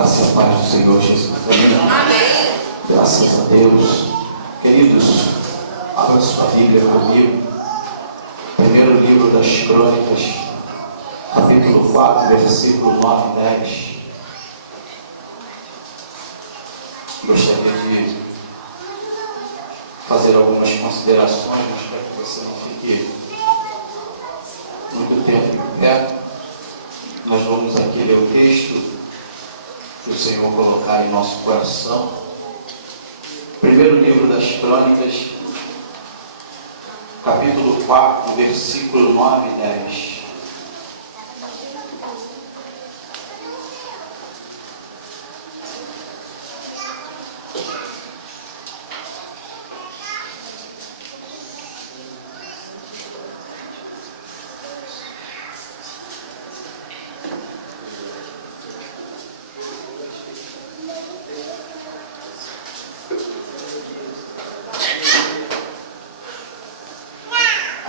Graças a paz do Senhor Jesus. Amém. Graças a Deus. Queridos, abra sua Bíblia comigo. Primeiro livro das Crônicas, capítulo 4, versículo 9 e 10. Gostaria de fazer algumas considerações, mas para que você não fique muito tempo em pé, nós vamos aqui ler o texto que o Senhor colocar em nosso coração. Primeiro livro das Crônicas, capítulo 4, versículo 9 e 10.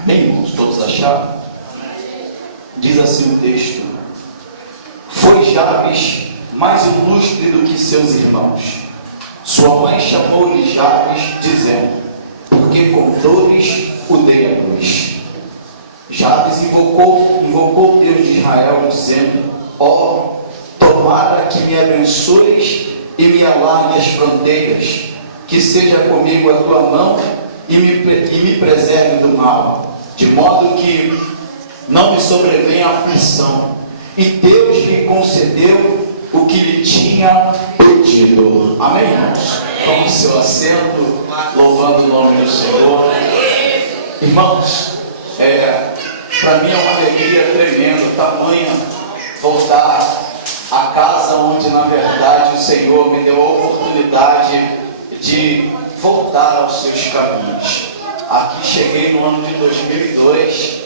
Amém, irmãos? Todos acharam? Diz assim o texto: Foi Jabes mais ilustre do que seus irmãos. Sua mãe chamou-lhe Jabes, dizendo: Porque com dores o dei à luz. Jabes invocou Deus de Israel, dizendo: Ó, tomara que me abençoes e me alargue as fronteiras, que seja comigo a tua mão e me preserve do mal, de modo que não me sobrevenha aflição. E Deus lhe concedeu o que lhe tinha pedido. Amém, irmãos? Tome seu assento, louvando o nome do Senhor. Irmãos, para mim é uma alegria tremenda, tamanha, voltar à casa onde na verdade o Senhor me deu a oportunidade de voltar aos seus caminhos. Aqui cheguei no ano de 2002,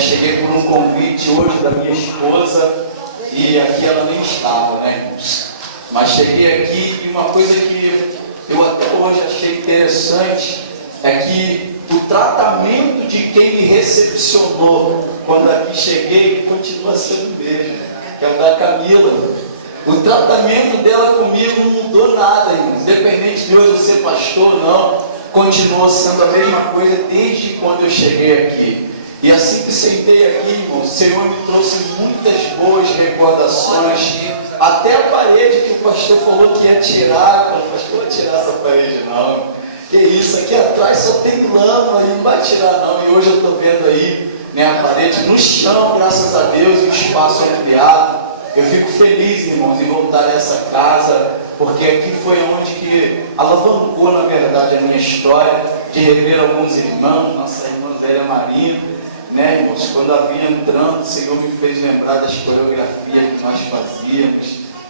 cheguei por um convite hoje da minha esposa, e aqui ela nem estava, irmãos? Mas cheguei aqui e uma coisa que eu até hoje achei interessante é que o tratamento de quem me recepcionou quando aqui cheguei continua sendo o mesmo, que é o da Camila. O tratamento dela comigo não mudou nada, irmãos. Independente de hoje eu ser pastor ou não, continuou sendo a mesma coisa desde quando eu cheguei aqui. E assim que sentei aqui, irmãos, o Senhor me trouxe muitas boas recordações. Até a parede que o pastor falou que ia tirar. Eu falei: pastor, não vai tirar essa parede não. Que isso, aqui atrás só tem lama aí, não vai tirar não. E hoje eu estou vendo aí a parede no chão, graças a Deus, e o espaço ampliado. Eu fico feliz, irmãos, em voltar nessa casa, porque aqui foi onde que alavancou, na verdade, a minha história, de rever alguns irmãos, nossa irmã Zélia Marinho, irmãos? Quando a vinha entrando, o Senhor me fez lembrar das coreografias que nós fazíamos,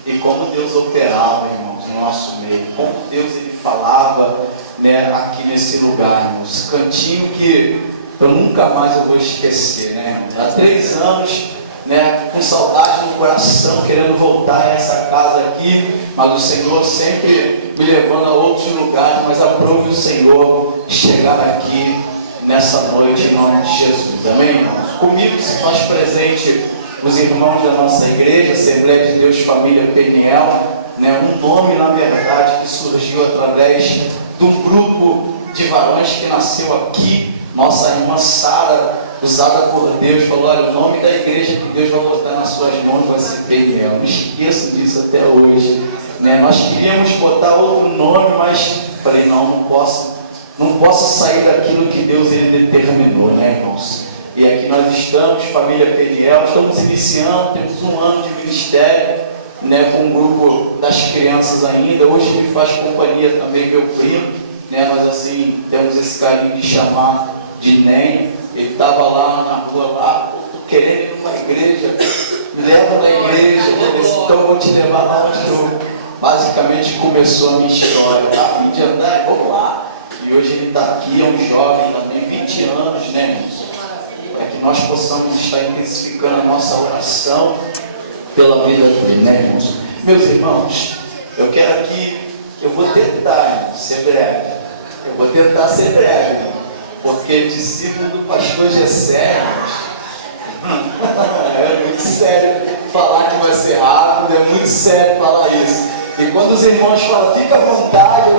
e como Deus operava, irmãos, no nosso meio, como Deus ele falava, aqui nesse lugar, irmãos. Cantinho que eu nunca mais eu vou esquecer, irmãos? Há 3 anos, com saudade no coração, querendo voltar a essa casa aqui, mas o Senhor sempre me levando a outros lugares. Mas aprove o Senhor chegar aqui nessa noite em nome de Jesus. Amém, irmãos? Comigo se faz presente os irmãos da nossa igreja, Assembleia de Deus Família Peniel, um nome na verdade que surgiu através de um grupo de varões que nasceu aqui. Nossa irmã Sara, usada por Deus, falou: olha, o nome da igreja que Deus vai botar nas suas mãos vai ser Peniel. Não esqueço disso até hoje. Nós queríamos botar outro nome, mas falei: não posso sair daquilo que Deus ele determinou, irmãos? E aqui nós estamos, família Peniel, estamos iniciando, temos 1 ano de ministério, com um grupo das crianças ainda. Hoje me faz companhia também meu primo, mas assim, temos esse carinho de chamar de Ney. Ele estava lá na rua, lá, querendo ir numa igreja, me leva na igreja, então eu vou te levar lá onde tu basicamente começou a minha história, tá? A fim de andar, vamos lá. E hoje ele está aqui, é um jovem também, 20 anos, irmãos? É que nós possamos estar intensificando a nossa oração pela vida dele, irmãos? Meus irmãos, eu quero aqui, eu vou tentar ser breve, porque discípulo do pastor Gessé, é muito sério falar que vai ser rápido, é muito sério falar isso. E quando os irmãos falam, fica à vontade,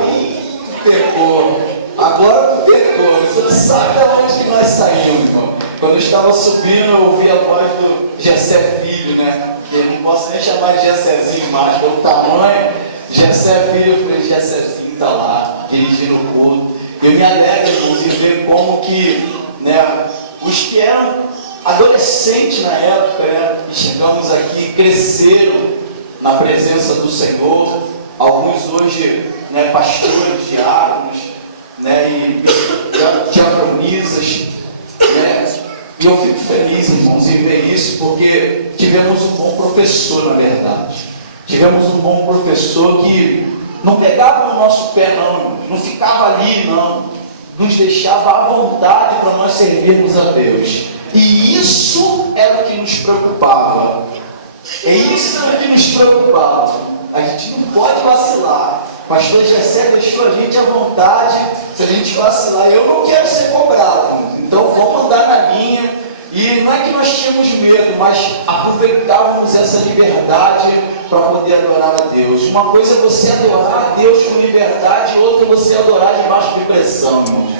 pecou. Agora tu pecou. Você não sabe de onde que nós saímos, irmão. Quando eu estava subindo, eu ouvi a voz do Gessé Filho, né? Eu não posso nem chamar de Gessézinho mais, pelo tamanho. Gessé Filho, eu falei, Gessézinho está lá, dirigindo o culto. Eu me alegro, irmãos, em ver como que, né, os que eram adolescentes na época, né, e chegamos aqui, cresceram na presença do Senhor. Alguns hoje, né, pastores, diáconos, né, e diaconisas, né, e eu fico feliz, irmãos, em ver isso, porque tivemos um bom professor, na verdade. Tivemos um bom professor que não pegava no nosso pé, não ficava ali, não, nos deixava à vontade para nós servirmos a Deus. E isso era o que nos preocupava. É isso que nos preocupava. A gente não pode vacilar. O pastor Gessé deixou a gente à vontade. Se a gente vacilar, eu não quero ser cobrado, então vamos andar na linha. E não é que nós tínhamos medo, mas aproveitávamos essa liberdade para poder adorar a Deus. Uma coisa é você adorar a Deus com liberdade, outra é você adorar debaixo de pressão, irmãos.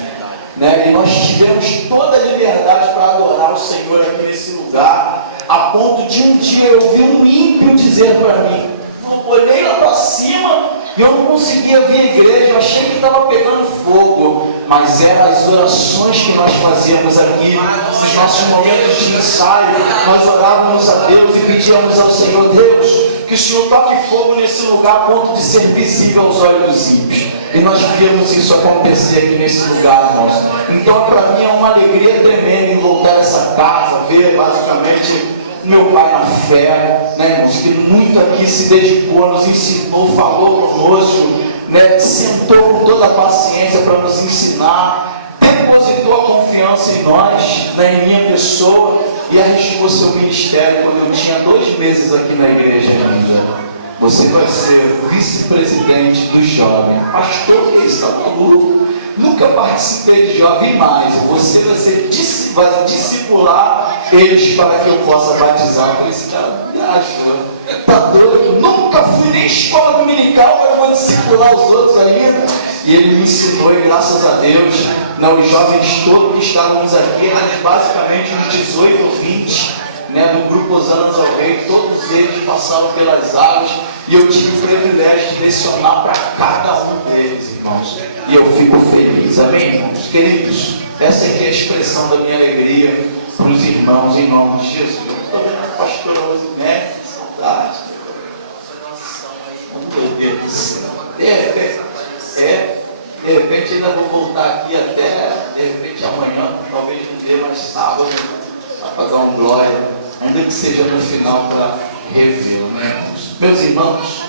Né? E nós tivemos toda a liberdade para adorar o Senhor aqui nesse lugar, a ponto de um dia eu vi um ímpio dizer para mim, eu olhei lá para cima e eu não conseguia ver a igreja, eu achei que estava pegando fogo, mas eram as orações que nós fazíamos aqui, nos nossos momentos de ensaio. Nós orávamos a Deus e pedíamos ao Senhor, Deus, que o Senhor toque fogo nesse lugar a ponto de ser visível aos olhos dos ímpios. E nós vimos isso acontecer aqui nesse lugar, irmãos. Então para mim é uma alegria tremenda em voltar a essa casa, ver basicamente meu pai na fé, né, irmãos, que muito aqui se dedicou, nos ensinou, falou conosco, né, sentou com toda a paciência para nos ensinar, depositou a confiança em nós, né, em minha pessoa, e arriscou seu ministério quando eu tinha 2 meses aqui na igreja ainda. Você vai ser vice-presidente dos jovens. Pastor, que está maluco? Nunca participei de jovem mais. Você vai discipular eles para que eu possa batizar. Eu falei, esse cara viaja, tá doido? Nunca fui nem escola dominical, agora vou discipular os outros ainda. E ele me ensinou, e graças a Deus, não, os jovens todos que estávamos aqui, basicamente uns 18 ou 20, né, do grupo Osanas ao Rei, todos eles passaram pelas águas, e eu tive o privilégio de lecionar para cada um deles, irmãos, e eu fico feliz, amém, irmãos? Queridos, essa aqui é a expressão da minha alegria para os irmãos, em nome de Jesus. Eu estou vendo a pastora Rosemary, saudade, meu Deus do céu, de repente ainda vou voltar aqui até, de repente amanhã, talvez no dia mais sábado, para dar um glória, ainda que seja no final para revê-lo, né, irmãos? Meus irmãos,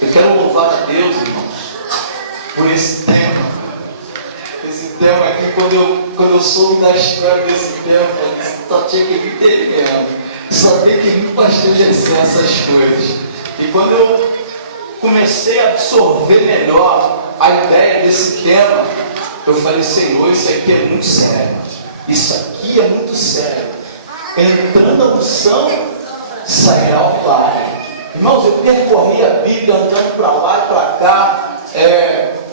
eu quero louvar a Deus, irmãos, por esse tema. Esse tema aqui, quando eu soube da história desse tema, eu falei, só tinha que vir dele mesmo. Só tem que vir pastor Gessé essas coisas. E quando eu comecei a absorver melhor a ideia desse tema, eu falei, Senhor, isso aqui é muito sério. Isso aqui é muito sério. Entrando a unção, sairá o Pai. Irmãos, eu percorri a Bíblia andando para lá e para cá,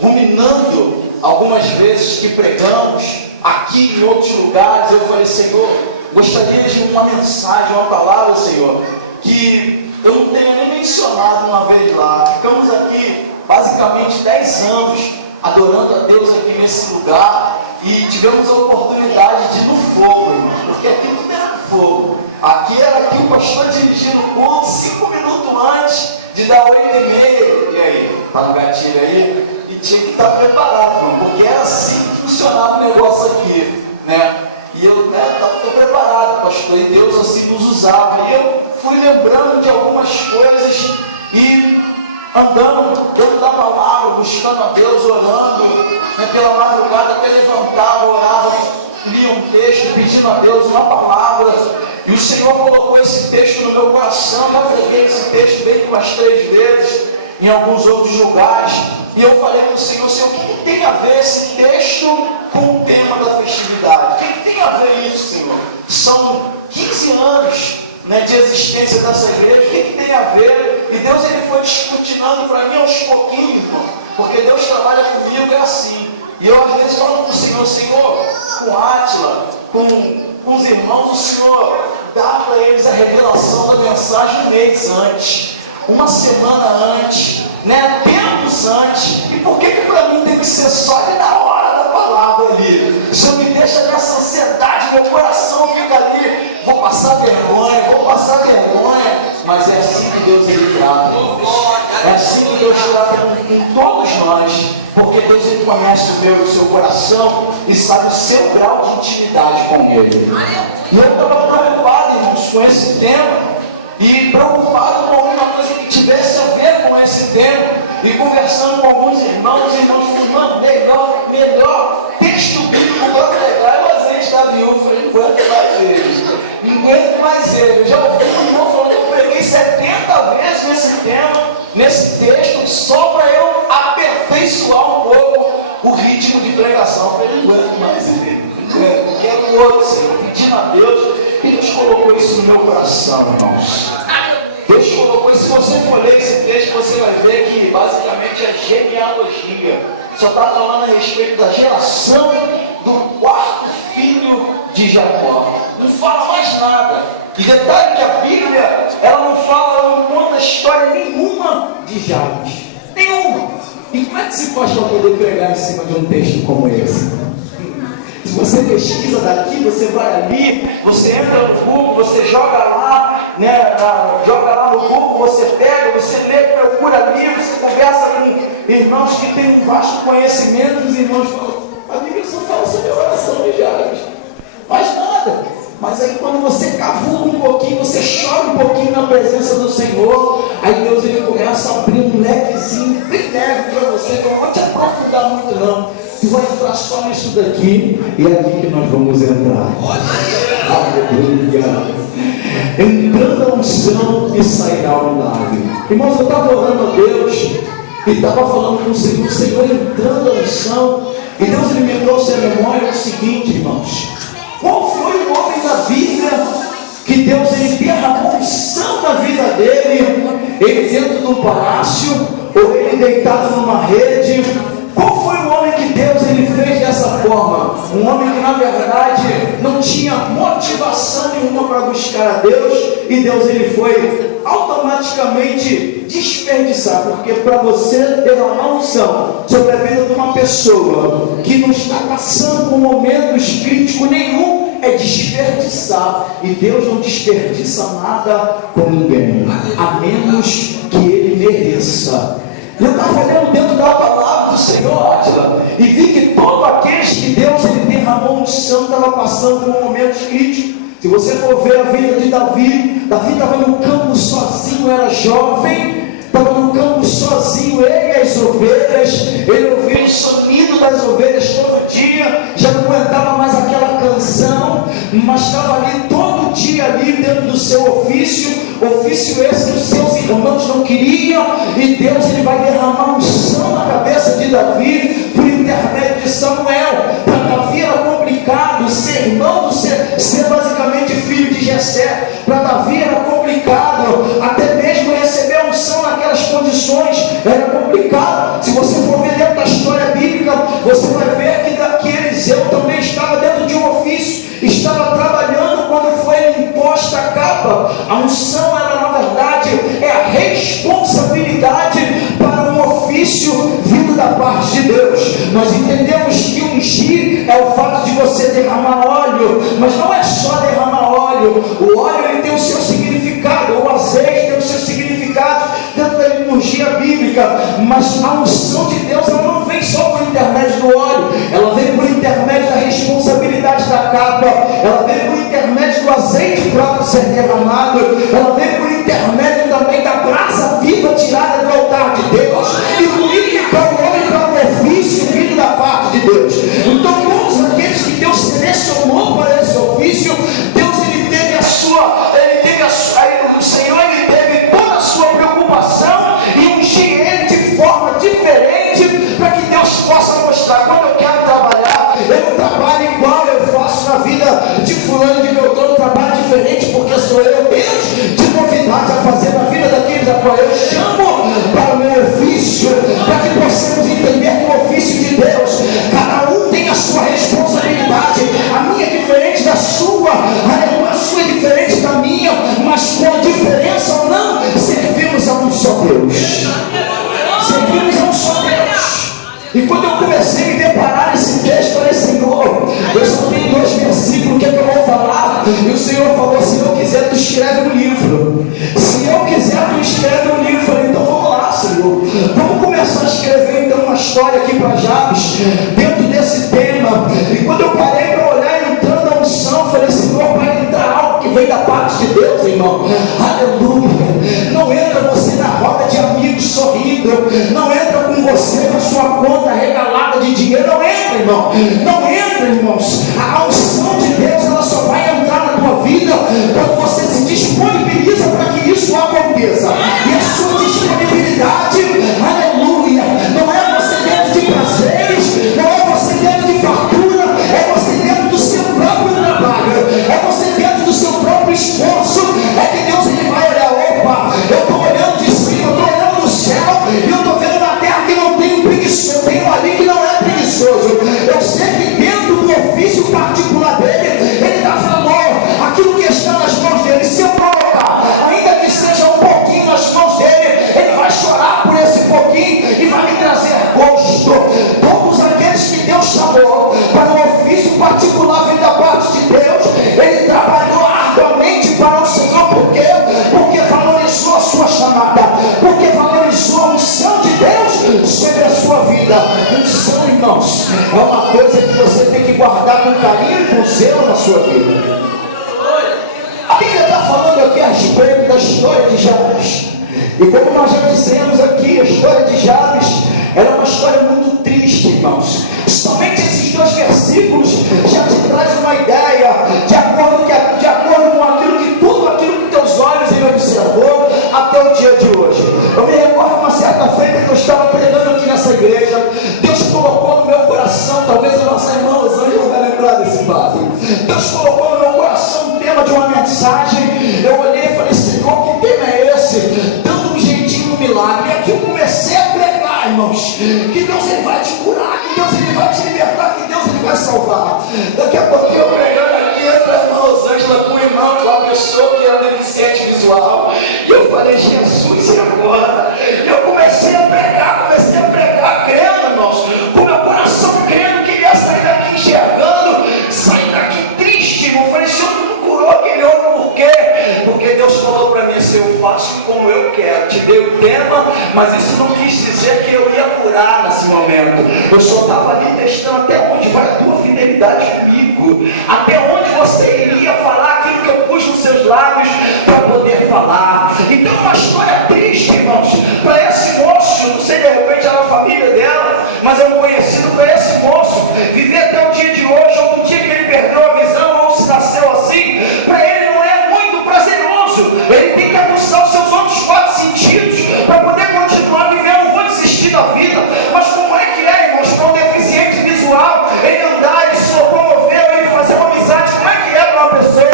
ruminando algumas vezes que pregamos aqui em outros lugares. Eu falei, Senhor, gostaria de uma mensagem, uma palavra, Senhor, que eu não tenho nem mencionado uma vez lá. Ficamos aqui basicamente 10 anos adorando a Deus aqui nesse lugar. E tivemos a oportunidade de ir no fogo, irmãos, porque aqui tudo era no fogo. Aqui era aqui o pastor dirigindo o culto 5 minutos antes de dar 8h30. E aí, tá no gatilho aí? E tinha que estar preparado, irmão, porque era assim que funcionava o negócio aqui, né? E eu estou preparado, pastor, e Deus assim nos usava. E eu fui lembrando de algumas coisas e andando dentro da palavra, buscando a Deus, orando, né, pela madrugada, até levantava, orava, lia um texto, pedindo a Deus uma palavra, e o Senhor colocou esse texto no meu coração. Eu peguei esse texto bem umas 3 vezes, em alguns outros lugares, e eu falei para o Senhor, Senhor, o que tem a ver esse texto com o tema da festividade? O que tem a ver isso, Senhor? São 15 anos né, de existência dessa igreja, o que tem a ver? E Deus ele foi descortinando para mim aos pouquinhos, irmão, porque Deus trabalha comigo, é assim. E eu às vezes falo com o Senhor, Senhor, com Átila, com os irmãos, o Senhor dá para eles a revelação da mensagem um mês antes, uma semana antes, né, tempos antes. E por que para mim tem que ser só ali na hora da palavra ali? O Senhor me deixa nessa ansiedade, meu coração fica ali, vou passar vergonha, mas é assim que Deus ele trata, é assim que Deus trata com todos nós, porque Deus ele conhece o meu e o seu coração e sabe o seu grau de intimidade com ele. E eu estava preocupado, irmãos, com esse tema, e preocupado com alguma coisa que tivesse a ver com esse tema, e conversando com alguns irmãos falando, melhor texto bíblico para pregar é o azeite da viúva. Eu não aguento mais ele. Eu já ouvi um irmão falando que eu preguei 70 vezes nesse texto, só para eu aperfeiçoar um pouco o ritmo de pregação. Eu falei, não aguento mais ele. Quero outro, Senhor, pedindo a Deus, e Deus colocou isso no meu coração, irmãos. Deus colocou isso. Se você for ler esse texto, você vai ver que basicamente é genealogia. Só está falando a respeito da geração do quarto filho de Jacó. Não fala mais nada. E detalhe que a Bíblia, ela não conta história nenhuma de Jabes. Nenhuma. E como é que se faz para poder pregar em cima de um texto como esse? Se você pesquisa daqui, você vai ali, você entra no Google, você joga lá, né, joga lá no Google, você pega, você lê, procura ali, você conversa com irmãos que têm um vasto conhecimento, os irmãos falam, a Bíblia só fala sobre a oração de Jabes, mais nada. Mas aí quando você cavuca um pouquinho, você chora um pouquinho na presença do Senhor, aí Deus ele começa a abrir um lequezinho bem leve para você, não pode te aprofundar muito não. Tu vai entrar só nisso daqui, e é aqui que nós vamos entrar. Aleluia! Entrando a unção e sairá o milagre. Irmãos, eu estava orando a Deus, e estava falando com o Senhor entrando a unção, e Deus ele me trouxe a memória o seguinte, irmãos. Qual foi o homem da Bíblia que Deus ele derramou unção na vida dele, ele dentro do palácio, ou ele deitado numa rede? Qual foi o homem que Deus ele fez dessa forma? Um homem que na verdade não tinha motivação nenhuma para buscar a Deus, e Deus ele foi automaticamente desperdiçar, porque para você derramar unção sobre a vida de uma pessoa que não está passando por momentos críticos nenhum, é desperdiçar, e Deus não desperdiça nada com ninguém, a menos que ele mereça. Eu estava olhando dentro da palavra do Senhor, Átila, e vi que todos aqueles que Deus ele derramou unção estavam passando por momentos críticos. Se você for ver a vida de Davi estava no campo sozinho, era jovem, estava no campo sozinho, ele e as ovelhas, ele ouvia o sonido das ovelhas todo dia, já não aguentava mais aquela canção, mas estava ali todo dia ali dentro do seu ofício esse que os seus irmãos não queriam, e Deus ele vai derramar unção na cabeça de Davi por intermédio de Samuel. Para Davi era complicado ser irmão, ser basicamente filho de Jessé. Para Davi era complicado, até mesmo receber a unção naquelas condições era complicado. Se você for ver dentro da história bíblica, você vai ver que Eliseu também estava dentro de um ofício, estava trabalhando quando foi imposta a capa. A unção era, na verdade, é a responsabilidade para um ofício vindo da parte de Deus. Nós entendemos que ungir é o fato de você derramar óleo, mas não é só derramar óleo. O óleo ele tem o seu significado, o azeite tem o seu significado dentro da liturgia bíblica, mas a unção de Deus ela não vem só por intermédio do óleo, ela vem por intermédio da responsabilidade da capa, ela vem por intermédio do azeite próprio ser derramado, ela vem por intermédio também da brasa viva tirada do altar de Deus e unificar o homem para o ofício vindo da parte de Deus. Então todos aqueles que Deus selecionou para esse ofício, Deus ele teve o Senhor ele teve toda a sua preocupação e ungir ele de forma diferente para que Deus possa mostrar. Quando eu quero trabalhar, eu não trabalho igual eu faço na vida de fulano de Beltrano, eu trabalho diferente porque sou eu. Deus Deus. Servimos a um só Deus. E quando eu comecei a me deparar nesse texto, falei, Senhor, eu só tenho 2 versículos, o que é que eu vou falar? E o Senhor falou, se eu quiser, tu escreve um livro. Se eu quiser, tu escreve um livro. Eu falei, então vamos lá, Senhor. Vamos começar a escrever então uma história aqui para Jabes, dentro desse tema. E quando eu parei para olhar, entrando a unção, falei, Senhor, vai entrar algo que vem da parte de Deus, irmão. Aleluia. Não entra você na roda de amigos sorrindo. Não entra com você na sua conta regalada de dinheiro. Não entra, irmão. Não entra, irmãos. A unção de Deus, ela só vai entrar na tua vida quando você se disponibiliza para que isso aconteça. E a sua disponibilidade, aleluia, não é você dentro de prazeres, não é você dentro de fartura, é você dentro do seu próprio trabalho, é você dentro do seu próprio esforço. É que Deus ele vai olhar, opa, eu estou olhando de cima, eu estou olhando do céu, e eu estou vendo na terra que não tem um preguiçoso, eu tenho ali que não é preguiçoso. Eu sei que dentro do ofício particular dele, ele está falando, ó, aquilo que está nas mãos dele, se eu colocar, ainda que seja um pouquinho nas mãos dele, ele vai chorar por esse pouquinho e vai me trazer gosto. Todos aqueles que Deus chamou para um ofício particular vem da parte de Deus, ele trabalhou arduamente para o Senhor. Por quê? Porque valorizou a sua chamada, porque valorizou a unção de Deus sobre a sua vida. Unção, irmãos, é uma coisa que você tem que guardar com carinho e com zelo na sua vida. A Bíblia está falando aqui a respeito da história de Jabes. E como nós já dissemos aqui, a história de Jabes era uma história muito triste, irmãos. Somente esses 2 versículos já te traz uma ideia, de acordo com tudo aquilo que teus olhos ele observou até o dia de hoje. Eu me recordo uma certa feita que eu estava pregando aqui nessa igreja. Deus colocou no meu coração, talvez a nossa irmã Rosângela vai lembrar desse fato. Deus colocou no meu coração um tema de uma mensagem. Eu olhei e falei, Senhor, que tema é esse? Dando um jeitinho no milagre. E aqui eu comecei a pregar, irmãos, que Deus ele vai te curar, que Deus ele vai te libertar, que Deus ele vai salvar. Daqui a pouco eu pregando aqui, entra a irmã Rosângela com o irmão, com a pessoa que era deficiente visual. E eu falei, Jesus, e agora? Eu comecei a pregar crendo, irmãos, com meu coração crendo que ele ia sair daqui enxergando, sair daqui triste, irmão. Eu falei, Senhor, tu não curou aquele homem, por quê? Porque Deus falou para mim assim, eu faço como eu quero. Te dei o tema, mas isso não quis dizer que eu ia curar nesse momento. Eu só estava ali testando até onde vai a tua fidelidade comigo, até onde você iria falar aquilo que eu pus nos seus lábios para poder falar. Então uma história triste, irmãos, para esse moço. Não sei, de repente era a família dela, mas é um conhecido para esse moço viver até o dia de hoje, ou no dia que ele perdeu a visão, ou se nasceu assim, para ele não é muito prazeroso. Ele tem que aguçar os seus outros 4 sentidos para poder continuar vivendo. Não vou desistir da vida, mas como é que é, irmãos, para um deficiente visual, ele andar, ele se locomover, ele fazer uma amizade, como é que é para uma pessoa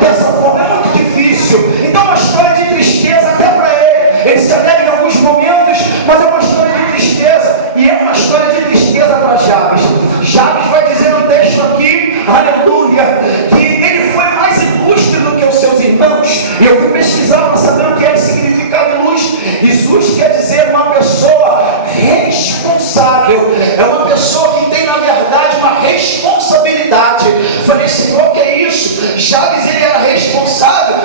dessa forma? É muito difícil. Então é uma história de tristeza até para ele. Ele se alegra em alguns momentos, mas é uma história de tristeza, e é uma história de tristeza para Jabes. Jabes vai dizer no texto aqui, aleluia, que ele foi mais ilustre do que os seus irmãos. E eu fui pesquisar para saber o que é o significado ilustre. Ilustre quer dizer uma pessoa responsável, é uma pessoa que tem na verdade uma responsabilidade. Eu falei, Senhor, o que é isso? Jabes ele era responsável?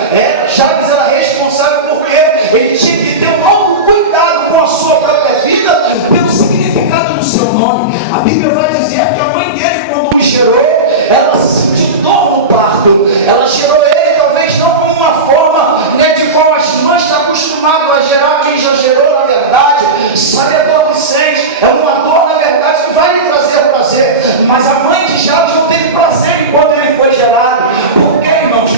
Jabes era responsável porque ele tinha que ter um autocuidado com a sua própria vida, pelo significado do seu nome. A Bíblia vai dizer que a mãe dele, quando o gerou, ela sentiu dor no parto. Ela gerou ele, talvez não com uma forma, de como as mães estão acostumadas a gerar. Quem já gerou, na verdade, sabe a dor que sente. É uma dor, na verdade, que vai lhe trazer prazer. Mas a mãe de Jabes não teve prazer enquanto ele foi gerado. Por quê, irmãos?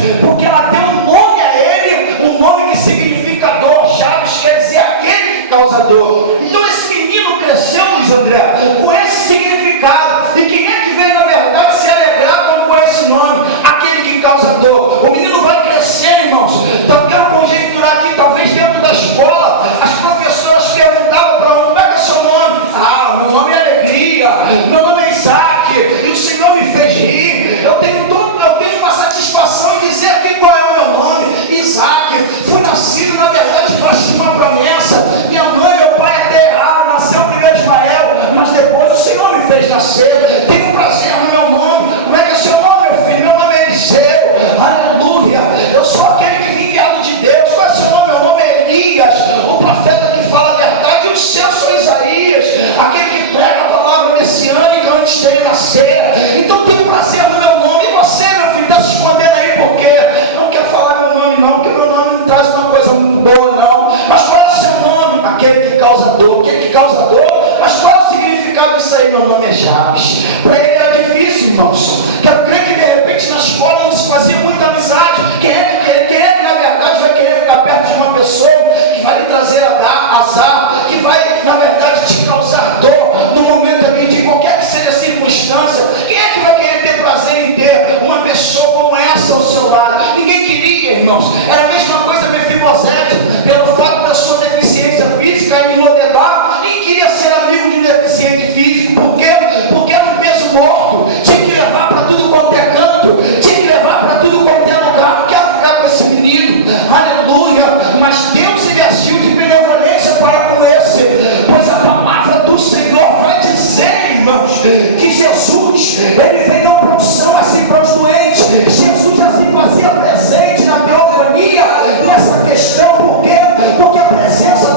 que causa dor. Mas qual é o significado disso aí? Meu nome é Jabes. Para ele era difícil, irmãos. Eu creio que de repente na escola não se fazia muita amizade. Quem é que na verdade vai querer ficar perto de uma pessoa que vai lhe trazer azar, que vai na verdade te causar dor no momento ali de qualquer que seja a circunstância? Quem é que vai querer ter prazer em ter uma pessoa como essa ao seu lado? Ninguém queria, irmãos. Era a mesma coisa Mefibosete, pelo fato da sua deficiência física em Lodebar, ninguém queria ser amigo de um deficiente físico. Por quê? Porque era um peso morto, tinha que levar para tudo quanto é canto, tinha que levar para tudo quanto é lugar. Não quero ficar com esse menino, aleluia. Mas Deus se vestiu de benevolência para com esse, pois a palavra do Senhor vai dizer, irmãos, que Jesus, ele veio dar uma unção assim para os doentes. Jesus já se fazia presente na teofania nessa questão. Por quê? Porque a presença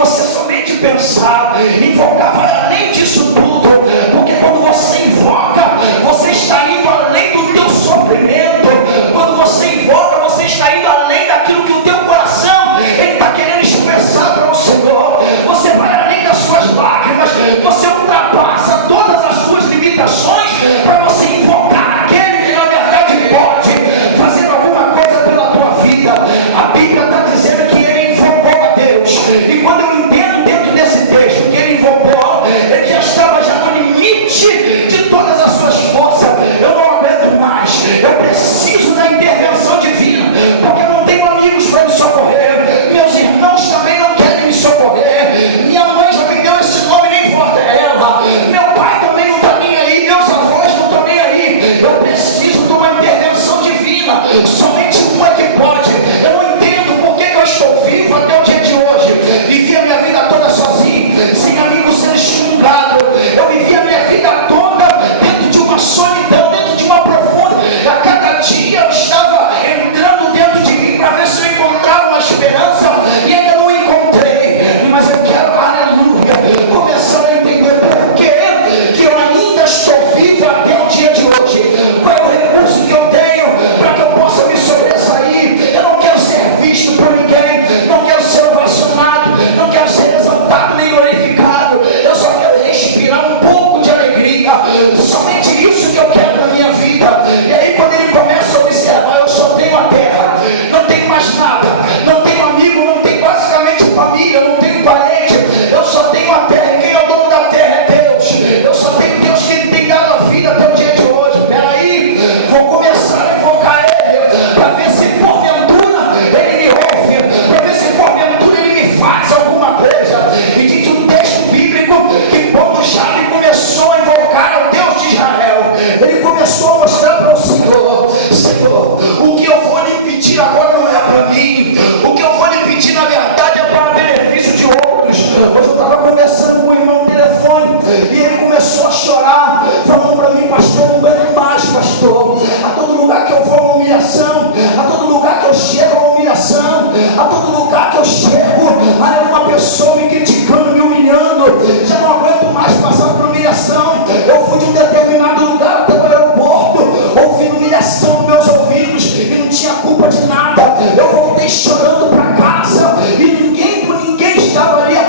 você somente pensar. Invocar vai além disso tudo, porque quando você invoca, você está indo além do teu sofrimento. Quando você invoca, você está indo além daquilo que o teu coração está querendo expressar para o Senhor. Você vai além das suas lágrimas, você ultrapassa todas as suas limitações para você invocar aquele que na verdade pode fazer alguma coisa pela tua vida. A Bíblia está dizendo que ele invocou a Deus, e quando eu entendo dentro desse texto que ele invocou, ele já estava já no limite de todas as suas forças. Eu não aguento mais, eu preciso da intervenção divina, porque eu não tenho amigos para me socorrer, meus irmãos também não querem me socorrer, minha mãe já me deu esse nome, nem importa ela, meu pai também não está nem aí, meus avós não estão nem aí. Eu preciso de uma intervenção divina, somente um é que pode. Eu não entendo por que eu estou vivo até o dia de hoje. Vivi a minha vida toda sozinho, sem amigos, sendo excomungado. Eu vivi a minha vida toda dentro de uma solidão, dentro de uma profunda. A cada dia eu estava entrando dentro de mim para ver se eu encontrava uma esperança, e ainda não encontrei. Mas eu quero, aleluia, começar a entender por que eu ainda estou vivo até o dia de hoje. Qual é o recurso que eu tenho para que eu possa me sobressair? Eu não quero ser visto por ninguém, não quero ser ovacionado, não quero ser exaltado nem glorificado. Eu só quero respirar um pouco de alegria. Somente isso que eu quero na minha vida. E aí quando ele começa a observar, eu só tenho a terra, não tenho mais nada, não tenho amigo, não tenho basicamente família, não tenho parente, eu só tenho a terra. E quem é o dono da terra é Deus. Eu só tenho Deus que ele tem dado a vida até o dia de hoje. Peraí, vou começar a invocar ele, para ver se porventura ele me ouve, para ver se porventura ele me faz alguma coisa. E diz um texto bíblico que quando Jabe começou a invocar o Deus de Israel, ele começou a mostrar para o Senhor: Senhor, o que eu vou lhe pedir agora não é para mim, o que eu vou lhe pedir na verdade é para benefício de outros. Hoje eu estava conversando com o irmão no telefone, e ele começou a chorar, falou para mim: pastor, não aguento mais, pastor. A todo lugar que eu vou uma humilhação, a todo lugar que eu chego uma humilhação, a todo lugar que eu chego há uma pessoa me criticando, me humilhando. Já não aguento mais passar por humilhação. Eu fui de um determinado lugar até o aeroporto, ouvindo humilhação nos meus ouvidos, e não tinha culpa de nada. Eu voltei chorando para casa, e ninguém estava ali a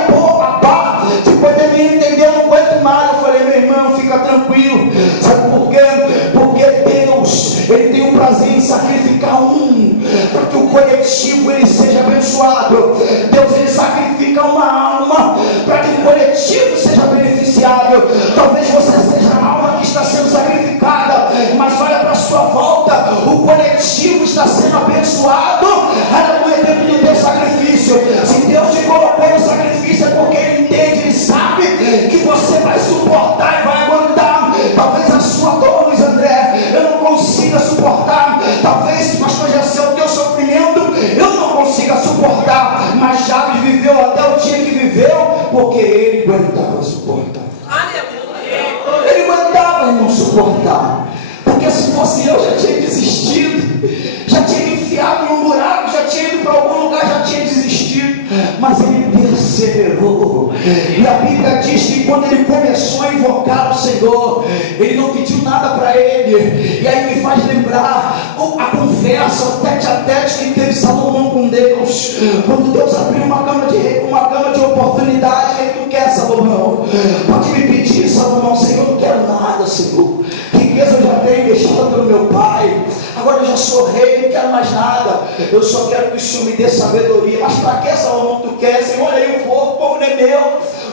par de poder me entender. Eu não aguento mais. Eu falei: meu irmão, fica tranquilo. Sabe por quê? Porque Deus, ele tem um prazer em sacrificar um, para que o coletivo ele seja abençoado. Deus, ele sacrifica uma alma para que o coletivo seja beneficiado. Talvez você seja a alma que está sendo sacrificada, mas olha para a sua volta, o coletivo está sendo abençoado, aleluia, dentro do teu sacrifício. Se Deus te colocou no sacrifício, é porque ele entende, ele sabe que você vai suportar e vai aguentar. Talvez a sua dor, Luiz André, eu não consiga suportar. Talvez, pastor Jacé, o teu sofrimento eu não consiga suportar. Mas Jabes viveu até o dia que viveu, porque ele aguentava suportar. Ele aguentava e não suportar. Porque se fosse eu, já tinha desistido, já tinha me enfiado num buraco, já tinha ido para algum lugar, já tinha desistido. Mas ele perseverou. E a Bíblia diz que quando ele começou a invocar o Senhor, ele não pediu nada para ele. E aí me faz lembrar a conversa, o tete a tete que teve Salomão com Deus. Quando Deus abriu uma cama de oportunidade: o que tu quer, Salomão? Pode me pedir, Salomão. Senhor, não quero nada, Senhor. Riqueza eu já tenho, deixada pelo meu pai. Agora eu já sou rei, não quero mais nada. Eu só quero que o Senhor me dê sabedoria. Mas para que, Salomão, tu quer? Senhor, olha aí o povo não é meu.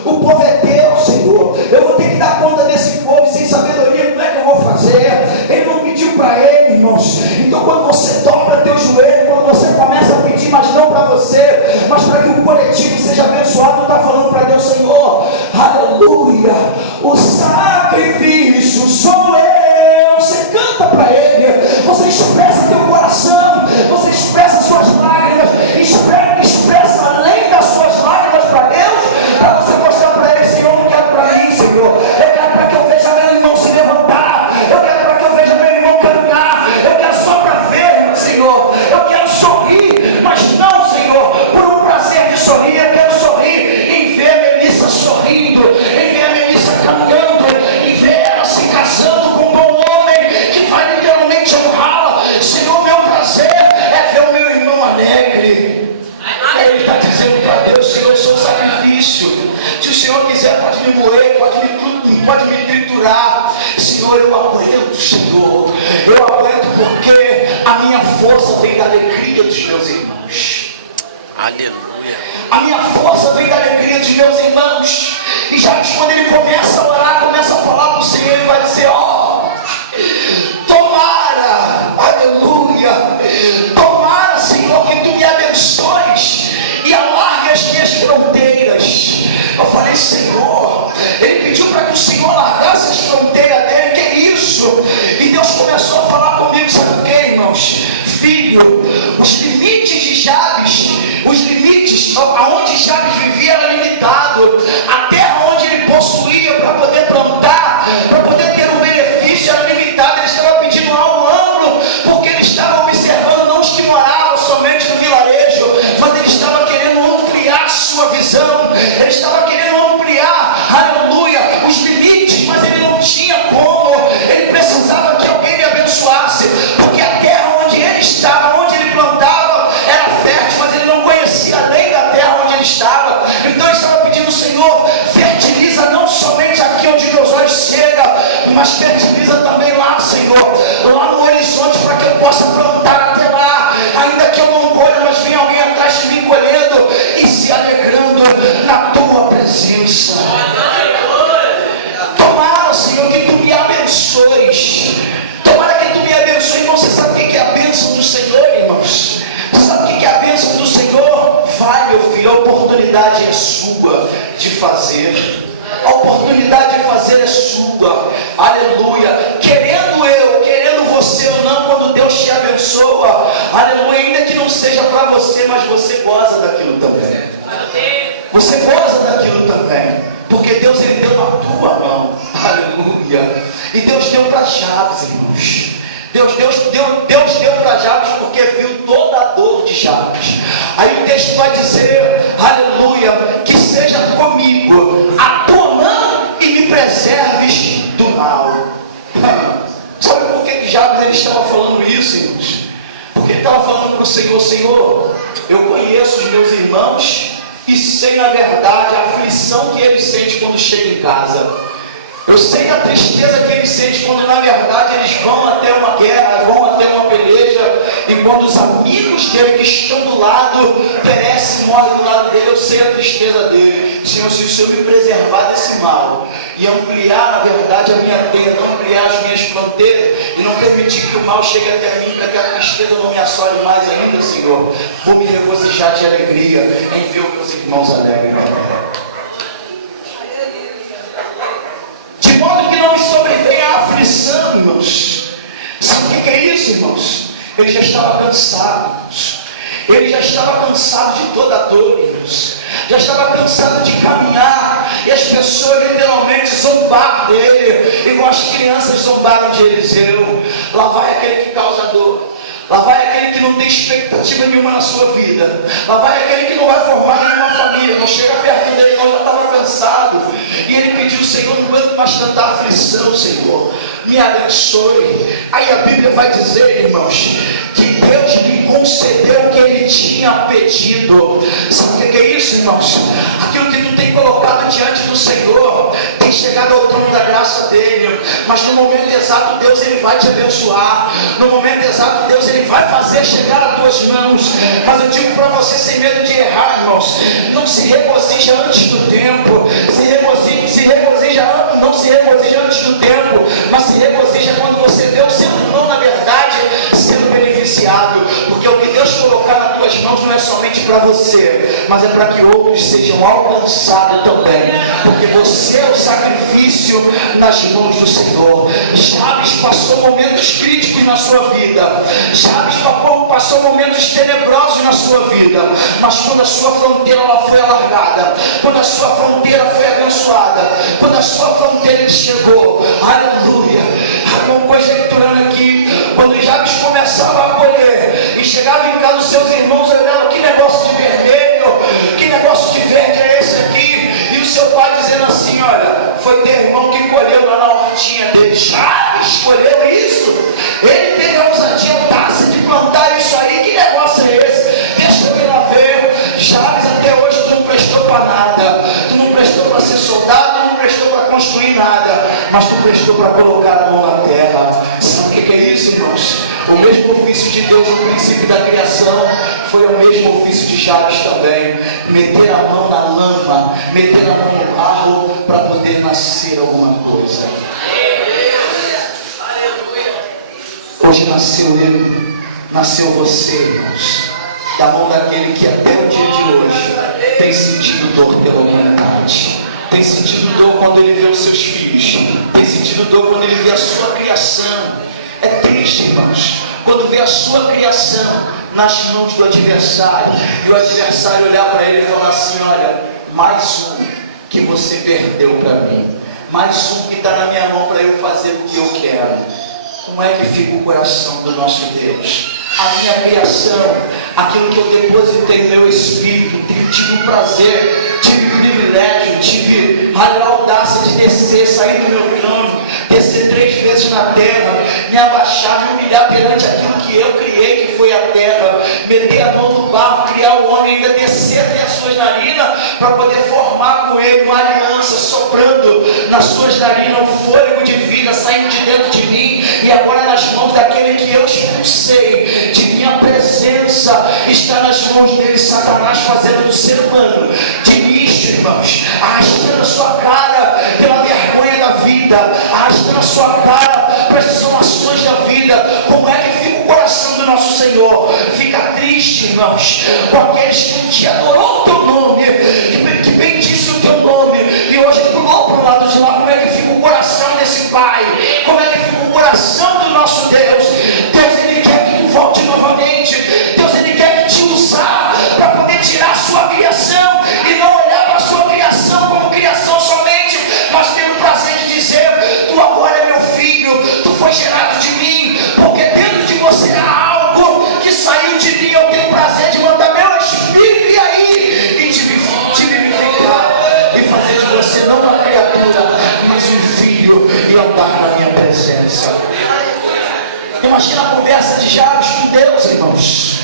O povo é teu, Senhor. Eu vou ter que dar conta desse povo, sem sabedoria, como é que eu vou fazer? Ele não pediu para ele, irmãos. Então quando você dobra teu joelho, quando você começa a pedir, mas não para você, mas para que o coletivo seja abençoado, está falando para Deus: Senhor, aleluia, o sacrifício sou eu. Você canta para ele, você expressa teu coração, você expressa suas lágrimas, expressa além das suas lágrimas para Deus, para você mostrar para ele: Senhor, não quero para mim, Senhor, eu quero para que eu veja meu irmão se levantar, eu quero para que eu veja meu irmão caminhar, eu quero só para ver, Senhor, eu quero sorrir, mas não, Senhor, por um prazer de sorrir, eu quero sorrir pode me triturar. Senhor, eu aguento, Senhor. Eu aguento porque a minha força vem da alegria dos meus irmãos. Aleluia. A minha força vem da alegria dos meus irmãos. E já quando ele começa a orar, começa a falar para o Senhor, ele vai dizer: ó, tomara, aleluia, tomara, Senhor, que tu me abençoes e alargue as minhas fronteiras. Eu falei: Senhor, ele pediu para que o Senhor largasse as fronteiras dele. Que é isso? E Deus começou a falar comigo, sabe o que, irmãos? Filho, os limites de Jabes, os limites aonde Jabes vivia era limitado. A terra onde ele possuía para poder plantar, para poder ter um benefício, era limitada. Ele estava pedindo algo amplo, porque ele estava observando não os que moravam somente no vilarejo, mas ele estava querendo ampliar sua visão. Ele estava querendo ampliar, aleluia, os limites, mas ele não tinha como. Ele precisava que alguém lhe abençoasse, porque a terra onde ele estava, onde ele plantava, era fértil, mas ele não conhecia além da terra onde ele estava. Então ele estava pedindo: Senhor, fertiliza não somente aqui onde meus olhos chegam, mas fertiliza também lá, Senhor, lá no horizonte, para que eu possa plantar até lá, ainda que eu não colhe, mas vem alguém atrás de mim colhendo e se alegrando na tua presença. Tomara, Senhor, que tu me abençoes. Tomara que tu me abençoe. Irmão, você sabe o que é a bênção do Senhor, irmãos? Você sabe o que é a bênção do Senhor? Vai, meu filho, a oportunidade é sua de fazer. A oportunidade de fazer é sua. Aleluia. Querendo você ou não, quando Deus te abençoa, aleluia, ainda que não seja para você, mas você goza daquilo também. Você goza daquilo também, porque Deus, ele deu na tua mão. Aleluia. E Deus deu para Jabes, irmãos. Deus deu para Jabes porque viu toda a dor de Jabes. Aí o texto vai dizer, aleluia, que seja comigo a tua mão e me preserves do mal. Sabe por que Jabes ele estava falando isso, irmãos? Porque ele estava falando para o Senhor: Senhor, eu conheço os meus irmãos e sei na verdade a aflição que ele sente quando chega em casa. Eu sei a tristeza que ele sente quando na verdade eles vão até uma guerra, vão até uma peleja, e quando os amigos dele que estão do lado perecem, morrem do lado dele. Eu sei a tristeza dele. Senhor, se o Senhor me preservar desse mal e ampliar na verdade a minha tenda, não ampliar as minhas fronteiras e não permitir que o mal chegue até mim, para que a tristeza não me assole mais ainda, Senhor, vou me regozijar de alegria em ver os meus irmãos alegres. De modo que não me sobrevenha a aflição, irmãos. Sabe o que é isso, irmãos? Ele já estava cansado, irmãos. Ele já estava cansado de toda a dor, irmãos. Já estava cansado de caminhar, e as pessoas literalmente zombaram dele, igual as crianças zombaram de Eliseu. Lá vai aquele que causa dor. Lá vai aquele que não tem expectativa nenhuma na sua vida. Lá vai aquele que não vai formar nenhuma família. Não chega perto dele, não, já estava cansado. E ele pediu: Senhor, não aguento mais tanta aflição, Senhor, me abençoe. Aí a Bíblia vai dizer, irmãos, que Deus lhe concedeu o que ele tinha pedido. Sabe o que é isso, irmãos? Aquilo que tu tem colocado diante do Senhor tem chegado ao trono da graça dele. Mas no momento exato Deus ele vai te abençoar. No momento exato Deus ele vai fazer chegar às tuas mãos. Mas eu digo para você, sem medo de errar, irmãos, não se regozija antes do tempo. Não se regozija antes do tempo, mas se regozija quando você vê o seu irmão na verdade sendo beneficiado. Porque o que Deus colocar nas tuas mãos não é somente para você, mas é para que outros sejam alcançados também. Porque você é o sacrifício nas mãos do Senhor. Jabes passou momentos críticos na sua vida. Jabes passou momentos tenebrosos na sua vida. Mas quando a sua fronteira ela foi alargada, quando a sua fronteira foi abençoada, quando a sua fronteira chegou, aleluia, conjecturando aqui, quando Jabes começava a colher e chegava em casa, os seus irmãos olhavam: que negócio de vermelho, que negócio de verde é esse aqui? E o seu pai dizendo assim: olha, foi teu irmão que colheu lá na hortinha dele. Jabes colheu isso? Ele teve a ousadia, a audácia de plantar isso aí? Que negócio é esse? Deixa eu ir lá ver. Jabes, até hoje tu não prestou para nada. Tu não prestou para ser soldado, tu não prestou para construir nada, mas tu prestou para colocar a mão na terra. Sabe o que é isso, irmãos? O mesmo ofício de Deus no princípio da criação foi o mesmo ofício de Jabes também. Meter a mão na lama, meter a mão no barro para poder nascer alguma coisa. Hoje nasceu eu, nasceu você, irmãos, da mão daquele que até o dia de hoje tem sentido dor pela humanidade. Tem sentido dor quando ele vê os seus filhos. Tem sentido dor quando ele vê a sua criação. É triste, irmãos, quando vê a sua criação nas mãos do adversário, e o adversário olhar para ele e falar assim: olha, mais um que você perdeu para mim, mais um que está na minha mão para eu fazer o que eu quero. Como é que fica o coração do nosso Deus? A minha criação, aquilo que eu depositei no meu espírito, tive um prazer, tive o privilégio, tive a audácia de descer, sair do meu trono, descer 3 vezes na terra, me abaixar, me humilhar perante aquilo que eu criei, que foi a terra, meter a mão no barro, criar o homem, ainda descer até as suas narinas, para poder formar com ele uma aliança, soprando nas suas narinas um fôlego de vida, saindo de dentro de mim, e agora nas mãos daquele que eu expulsei, de minha presença, está nas mãos dele, Satanás, fazendo do ser humano de lixo, irmãos, arrastando a sua cara pela vergonha da vida, arrastando a sua cara para as desolações da vida. Como é que fica o coração do nosso Senhor? Fica triste, irmãos, com aqueles que te adorou o teu nome, que bendisse o teu nome, e hoje pulou para o lado de lá. Como é que fica o coração desse Pai? Como é que fica o coração do nosso Deus? Deus, Ele quer que tu volte novamente. Deus, Ele quer te usar para poder tirar a sua criação e não olhar para a sua criação como criação somente, mas ter o prazer de dizer: tu agora é meu filho, tu foi gerado de mim, porque dentro de você há algo que saiu de mim. Eu tenho o prazer de mandar meu espírito e aí e te vivificar e fazer de você não uma criatura, mas um filho, e andar na minha presença. Imagina a conversa de Jabes com Deus, irmãos.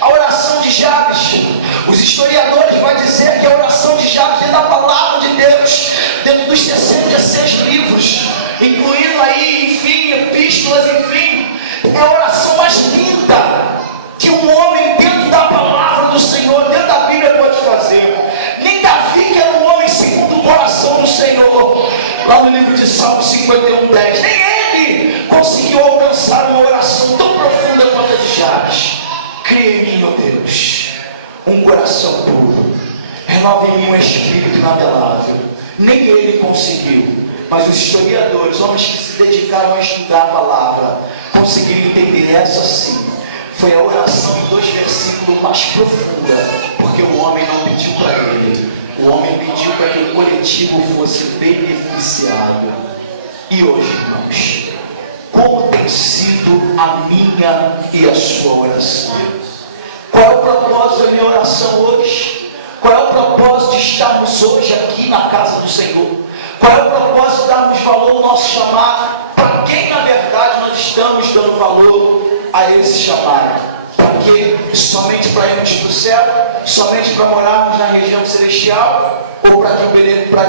A oração de Jabes, os historiadores vão dizer que a oração de Jabes, dentro da palavra de Deus, dentro dos 66 livros, incluindo aí, enfim, epístolas, enfim, é a oração mais linda que um homem dentro da palavra do Senhor, dentro da Bíblia, pode fazer. Nem Davi, que era um homem segundo o coração do Senhor, lá no livro de Salmo 51:10, nem ele conseguiu alcançar uma oração tão profunda quanto a de Jabes. Cria em mim, ó Deus, um coração puro, renova em mim um espírito inabelável. Nem ele conseguiu, mas os historiadores, homens que se dedicaram a estudar a palavra, conseguiram entender. Essa sim foi a oração em 2 versículos mais profunda, porque o homem não pediu para ele, o homem pediu para que o coletivo fosse beneficiado. E hoje, irmãos, como tem sido a minha e a sua oração? Qual é o propósito da minha oração hoje? Qual é o propósito de estarmos hoje aqui na casa do Senhor? Qual é o propósito de darmos valor ao nosso chamado? Para quem na verdade nós estamos dando valor a esse chamado? Para quê? Somente para irmos para o céu? Somente para morarmos na região celestial? Ou para que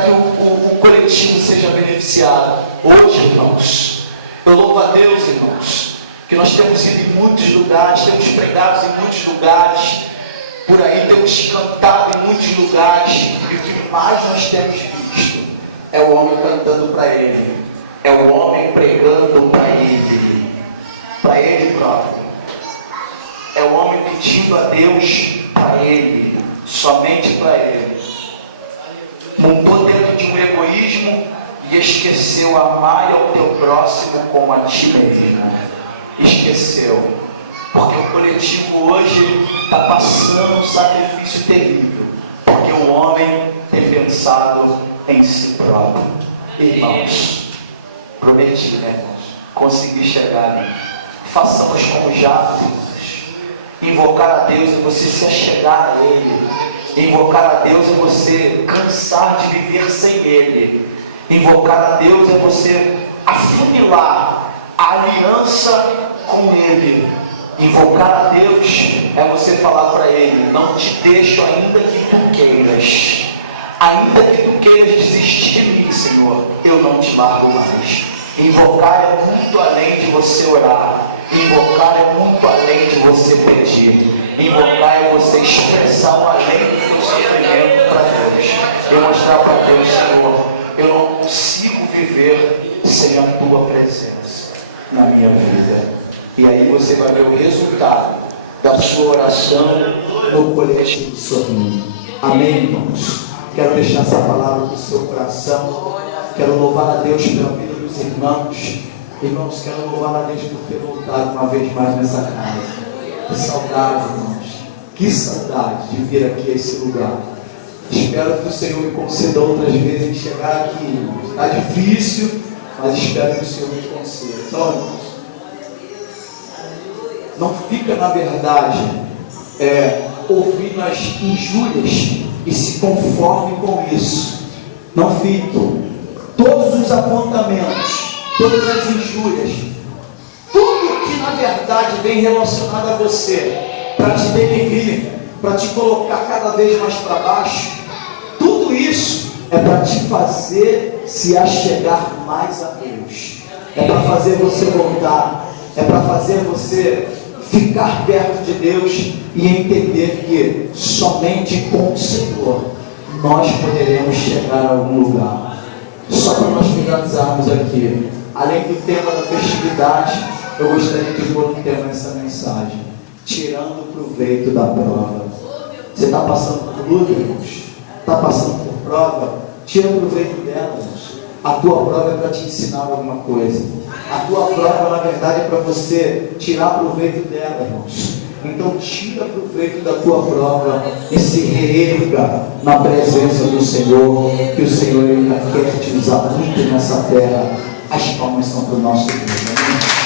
o coletivo seja beneficiado? Hoje, irmãos, eu louvo a Deus, irmãos, que nós temos ido em muitos lugares, temos pregado em muitos lugares, por aí temos cantado em muitos lugares, e o que mais nós temos visto é o homem cantando para Ele, é o homem pregando para Ele próprio, é o homem pedindo a Deus para Ele, somente para Ele. Montou dentro de um egoísmo e esqueceu amar ao teu próximo como a ti mesmo. Esqueceu, porque o coletivo hoje está passando um sacrifício terrível, porque o homem tem pensado em si próprio. Irmãos, prometi, né, irmãos? Consegui chegar ali. Façamos como Jabes, invocar a Deus e você se achegar a Ele. Invocar a Deus é você cansar de viver sem Ele. Invocar a Deus é você afunilar a aliança com Ele. Invocar a Deus é você falar para Ele: não te deixo ainda que tu queiras. Ainda que tu queiras desistir de mim, Senhor, eu não te largo mais. Invocar é muito além de você orar. Invocar é muito além de você pedir. Invocar é você expressar o além do teu sofrimento para Deus. Eu mostrar para Deus, Senhor, eu não consigo viver sem a tua presença na minha vida. E aí você vai ver o resultado da sua oração no coletivo sorrindo. Amém, irmãos? Quero deixar essa palavra no seu coração. Quero louvar a Deus pela vida dos irmãos. Irmãos, quero louvar a Deus por ter voltado uma vez mais nessa casa. Que saudade, irmãos. Que saudade de vir aqui a esse lugar. Espero que o Senhor me conceda outras vezes chegar aqui, irmãos. Está difícil, mas espero que o Senhor me conceda. Então, irmãos, não fica, na verdade, ouvindo as injúrias e se conforme com isso. Não fique. Todos os apontamentos, todas as injúrias, tudo que na verdade vem relacionado a você, para te denegrir, para te colocar cada vez mais para baixo, tudo isso é para te fazer se achegar mais a Deus, é para fazer você voltar, é para fazer você ficar perto de Deus e entender que somente com o Senhor nós poderemos chegar a algum lugar. Só para nós finalizarmos aqui, além do tema da festividade, eu gostaria de pôr um tema nessa mensagem: tirando o proveito da prova. Você está passando por luta, irmãos? Está passando por prova? Tira o proveito dela, irmãos. A tua prova é para te ensinar alguma coisa. A tua prova, na verdade, é para você tirar proveito dela, irmãos. Então tira proveito da tua prova e se reerga na presença do Senhor, que o Senhor ainda quer te usar muito nessa terra. As palmas são para o nosso Deus. Amém?